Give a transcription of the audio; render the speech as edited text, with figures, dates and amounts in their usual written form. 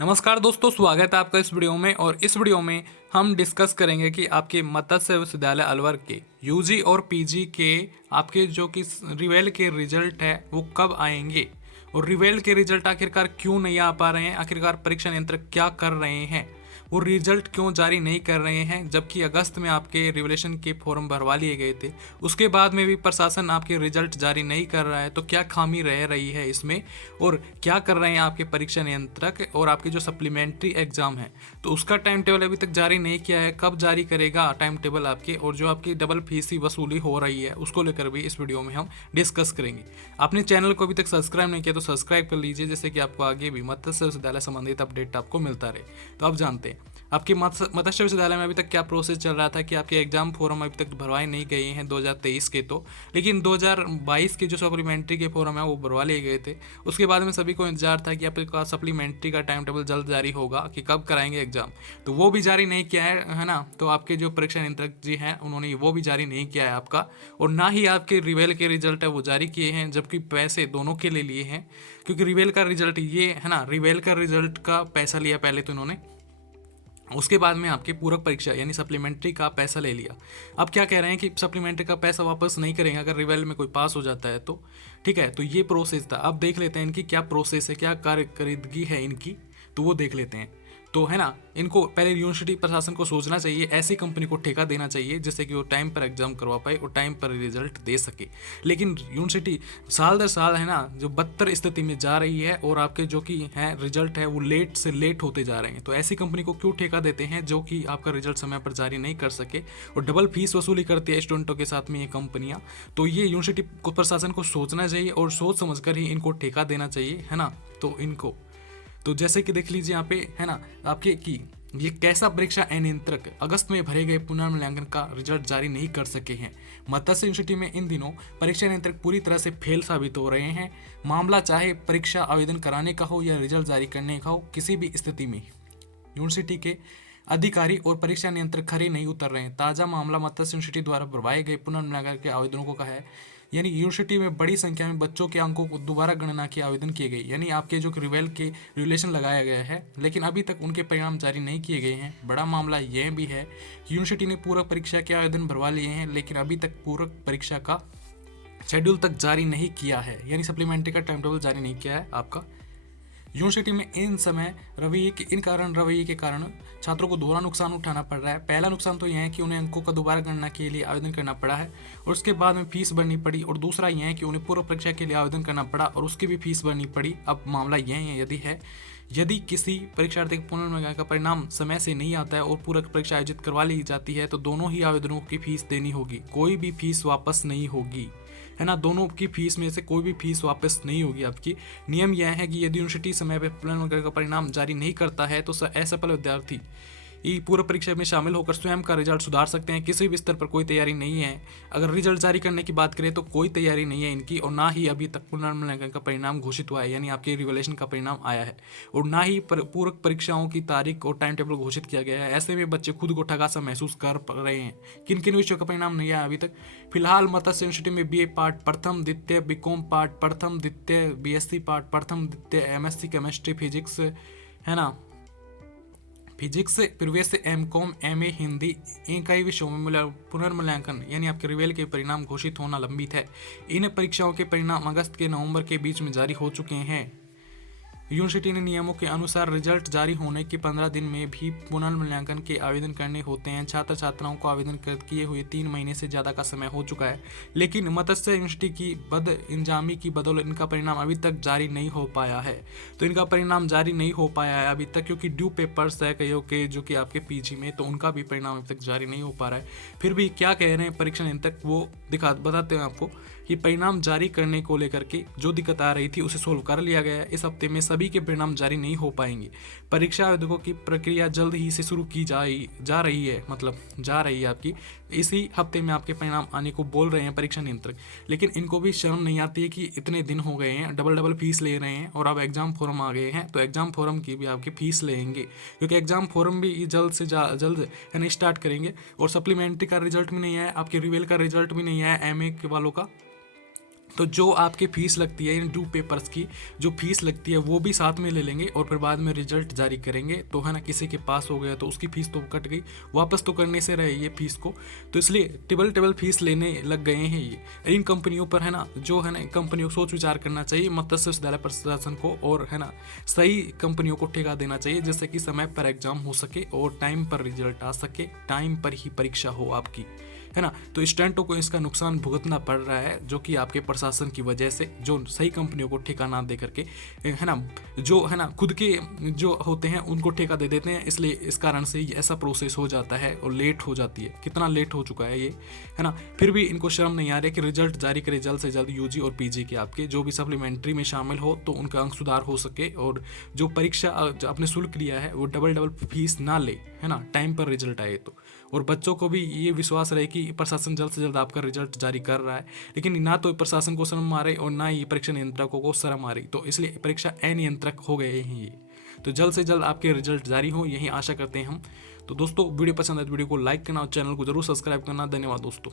नमस्कार दोस्तों, स्वागत है आपका इस वीडियो में। और इस वीडियो में हम डिस्कस करेंगे कि आपके मत्स्य विश्वविद्यालय अलवर के यूजी और पीजी के आपके जो कि रिवेल के रिजल्ट है वो कब आएंगे, और रिवेल के रिजल्ट आखिरकार क्यों नहीं आ पा रहे हैं, आखिरकार परीक्षा नियंत्रक क्या कर रहे हैं, वो रिजल्ट क्यों जारी नहीं कर रहे हैं, जबकि अगस्त में आपके रिवोल्यूशन के फॉर्म भरवा लिए गए थे। उसके बाद में भी प्रशासन आपके रिजल्ट जारी नहीं कर रहा है, तो क्या खामी रह रही है इसमें, और क्या कर रहे हैं आपके परीक्षा नियंत्रक। और आपके जो सप्लीमेंट्री एग्जाम है तो उसका टाइम टेबल अभी तक जारी नहीं किया है, कब जारी करेगा टाइम टेबल आपके, और जो आपकी डबल फीस वसूली हो रही है उसको लेकर भी इस वीडियो में हम डिस्कस करेंगे। आपने चैनल को अभी तक सब्सक्राइब नहीं किया तो सब्सक्राइब कर लीजिए, जिससे कि आपको आगे भी मत्स्य विश्वविद्यालय संबंधित अपडेट आपको मिलता रहे। तो आप जानते हैं आपके मत्स्य विश्वविद्यालय में अभी तक क्या प्रोसेस चल रहा था कि आपके एग्जाम फॉर्म अभी तक भरवाए नहीं गए हैं 2023 के, तो लेकिन 2022 के जो सप्लीमेंट्री के फॉर्म है वो भरवा लिए गए थे। उसके बाद में सभी को इंतजार था कि आपका सप्लीमेंट्री का टाइम टेबल जल्द जारी होगा कि कब कराएंगे एग्जाम, तो वो भी जारी नहीं किया है ना। तो आपके जो परीक्षा नियंत्रक जी हैं उन्होंने वो भी जारी नहीं किया है आपका, और ना ही आपके रिवेल के रिजल्ट है वो जारी किए हैं, जबकि पैसे दोनों के लिए लिए हैं। क्योंकि रिवेल का रिजल्ट ये है ना, रिवेल का रिजल्ट का पैसा लिया पहले तो इन्होंने, उसके बाद में आपकी पूरक परीक्षा यानी सप्लीमेंट्री का पैसा ले लिया। अब क्या कह रहे हैं कि सप्लीमेंट्री का पैसा वापस नहीं करेंगे अगर रिवेल में कोई पास हो जाता है तो। ठीक है, तो ये प्रोसेस था। अब देख लेते हैं इनकी क्या प्रोसेस है, क्या कार्यकर्दगी है इनकी, तो वो देख लेते हैं। तो है ना, इनको पहले यूनिवर्सिटी प्रशासन को सोचना चाहिए, ऐसी कंपनी को ठेका देना चाहिए जिससे कि वो टाइम पर एग्जाम करवा पाए और टाइम पर रिजल्ट दे सके। लेकिन यूनिवर्सिटी साल दर साल है ना जो बदतर स्थिति में जा रही है, और आपके जो कि है रिजल्ट है वो लेट से लेट होते जा रहे हैं। तो ऐसी कंपनी को क्यों ठेका देते हैं जो कि आपका रिजल्ट समय पर जारी नहीं कर सके, और डबल फीस वसूली करती है स्टूडेंटों के साथ में ये कंपनियां। तो ये यूनिवर्सिटी को प्रशासन को सोचना चाहिए और सोच समझकर ही इनको ठेका देना चाहिए, है ना। तो इनको तो जैसे कि देख लीजिए यहाँ पे है ना आपके कि ये कैसा परीक्षा नियंत्रक अगस्त में भरे गए पुनर्मूल्यांकन का रिजल्ट जारी नहीं कर सके हैं। मत्स्य यूनिवर्सिटी में इन दिनों परीक्षा नियंत्रक पूरी तरह से फेल साबित हो रहे हैं। मामला चाहे परीक्षा आवेदन कराने का हो या रिजल्ट जारी करने का हो, किसी भी स्थिति में यूनिवर्सिटी के अधिकारी और परीक्षा नियंत्रक खरे नहीं उतर रहे हैं। ताजा मामला मत्स्य यूनिवर्सिटी द्वारा भरवाए गए पुनर्मूल्यांकन के आवेदनों का है। यानी यूनिवर्सिटी में बड़ी संख्या में बच्चों के अंकों को दोबारा गणना के आवेदन किए गए, यानी आपके जो रिवेल के रिलेशन लगाया गया है, लेकिन अभी तक उनके परिणाम जारी नहीं किए गए हैं। बड़ा मामला यह भी है कि यूनिवर्सिटी ने पूरक परीक्षा के आवेदन भरवा लिए हैं, लेकिन अभी तक पूरक परीक्षा का शेड्यूल तक जारी नहीं किया है, यानी सप्लीमेंट्री का टाइम टेबल जारी नहीं किया है आपका यूनिवर्सिटी में। इन रवैये के कारण छात्रों को दोहरा नुकसान उठाना पड़ रहा है। पहला नुकसान तो यह है कि उन्हें अंकों का दोबारा गणना के लिए आवेदन करना पड़ा है और उसके बाद में फीस भरनी पड़ी, और दूसरा यह है कि उन्हें पूर्व परीक्षा के लिए आवेदन करना पड़ा और उसकी भी फीस भरनी पड़ी। अब मामला यह है यदि किसी परीक्षार्थी के पुनर्मूल्यांकन का परिणाम समय से नहीं आता है और पूरक परीक्षा आयोजित करवा ली जाती है तो दोनों ही आवेदनों की फीस देनी होगी, कोई भी फीस वापस नहीं होगी, है ना। दोनों की फीस में से कोई भी फीस वापस नहीं होगी आपकी। नियम यह है कि यदि यूनिवर्सिटी समय पर पुनर्मूल्यांकन का परिणाम जारी नहीं करता है तो असफल विद्यार्थी पूर्व परीक्षा में शामिल होकर स्वयं का रिजल्ट सुधार सकते हैं। किसी भी स्तर पर कोई तैयारी नहीं है। अगर रिजल्ट जारी करने की बात करें तो कोई तैयारी नहीं है इनकी, और ना ही अभी तक पुनर्मूल्यांकन का परिणाम घोषित हुआ है, यानी आपके रिवोल्यूशन का परिणाम आया है, और ना ही पूरक परीक्षाओं की तारीख और टाइम टेबल घोषित किया गया है। ऐसे में बच्चे खुद को ठगा सा महसूस कर रहे हैं। किन किन विषयों का परिणाम नहीं आया अभी तक। फिलहाल मत्स्य यूनिवर्सिटी में BA पार्ट प्रथम द्वितीय, BCom पार्ट प्रथम द्वितीय, BSc पार्ट प्रथम द्वितीय, MSc केमिस्ट्री फिजिक्स, है ना, फिजिक्स प्रवेश MCom MA हिंदी, इन कई विषयों में पुनर्मूल्यांकन यानी आपके रिवेल के परिणाम घोषित होना लंबित है। इन परीक्षाओं के परिणाम अगस्त के नवंबर के बीच में जारी हो चुके हैं। यूनिवर्सिटी ने नियमों के अनुसार रिजल्ट जारी होने के 15 दिन में भी पुनर्मूल्यांकन के आवेदन करने होते हैं। छात्र छात्राओं को आवेदन किए हुए 3 महीने से ज़्यादा का समय हो चुका है, लेकिन मत्स्य यूनिवर्सिटी की बदइंजामी की बदौलत इनका परिणाम अभी तक जारी नहीं हो पाया है। तो इनका परिणाम जारी नहीं हो पाया है अभी तक, क्योंकि ड्यू पेपर्स है कईयों के जो कि आपके PG में, तो उनका भी परिणाम अभी तक जारी नहीं हो पा रहा है। फिर भी क्या कह रहे हैं परीक्षा नियंत्रक वो बताते हैं आपको कि परिणाम जारी करने को लेकर के जो दिक्कत आ रही थी उसे सोल्व कर लिया गया है। इस हफ्ते में सभी के परिणाम जारी नहीं हो पाएंगे। परीक्षा आवेदकों की प्रक्रिया जल्द ही से शुरू की जा रही है आपकी। इसी हफ्ते में आपके परिणाम आने को बोल रहे हैं परीक्षा नियंत्रक, लेकिन इनको भी शर्म नहीं आती है कि इतने दिन हो गए हैं, डबल फीस ले रहे हैं, और अब एग्जाम फॉर्म आ गए हैं तो एग्जाम फॉर्म की भी आपकी फीस लेंगे, क्योंकि एग्जाम फॉर्म भी जल्द से जल्द यानी स्टार्ट करेंगे। और सप्लीमेंट्री का रिजल्ट भी नहीं आया, आपके रिवेल का रिजल्ट भी नहीं आया MA के वालों का, तो जो आपकी फीस लगती है इन ड्यू पेपर्स की जो फीस लगती है वो भी साथ में ले लेंगे और फिर बाद में रिजल्ट जारी करेंगे। तो है ना, किसी के पास हो गया तो उसकी फीस तो कट गई, वापस तो करने से रहे ये फीस को। तो इसलिए टेबल फीस लेने लग गए हैं ये। इन कंपनियों पर है ना, जो है ना, कंपनियों को सोच विचार करना चाहिए मत्स्य विद्यालय प्रशासन को, और है ना सही कंपनियों को ठेका देना चाहिए जिससे कि समय पर एग्जाम हो सके और टाइम पर रिजल्ट आ सके, टाइम पर ही परीक्षा हो आपकी, है ना। तो स्टूडेंटों को इसका नुकसान भुगतना पड़ रहा है जो कि आपके प्रशासन की वजह से, जो सही कंपनियों को ठेका ना दे करके, है ना, जो है ना खुद के जो होते हैं उनको ठेका दे देते हैं। इसलिए इस कारण से ये ऐसा प्रोसेस हो जाता है और लेट हो जाती है। कितना लेट हो चुका है ये, है ना। फिर भी इनको शर्म नहीं आ रही कि रिजल्ट जारी करे जल्द से जल्द यूजी और पीजी के, आपके जो भी सप्लीमेंट्री में शामिल हो तो उनका अंक सुधार हो सके, और जो परीक्षा जो आपने शुल्क लिया है वो डबल फीस ना ले, है ना, टाइम पर रिजल्ट आए तो। और बच्चों को भी ये विश्वास रहे कि प्रशासन जल्द से जल्द आपका रिजल्ट जारी कर रहा है। लेकिन ना तो प्रशासन को शर्म आ रही और ना ही परीक्षा नियंत्रकों को शर्म आ रही, तो इसलिए परीक्षा अनियंत्रक हो गए हैं ये। तो जल्द से जल्द आपके रिजल्ट जारी हो, यही आशा करते हैं हम। तो दोस्तों, वीडियो पसंद आए तो वीडियो को लाइक करना और चैनल को जरूर सब्सक्राइब करना। धन्यवाद दोस्तों।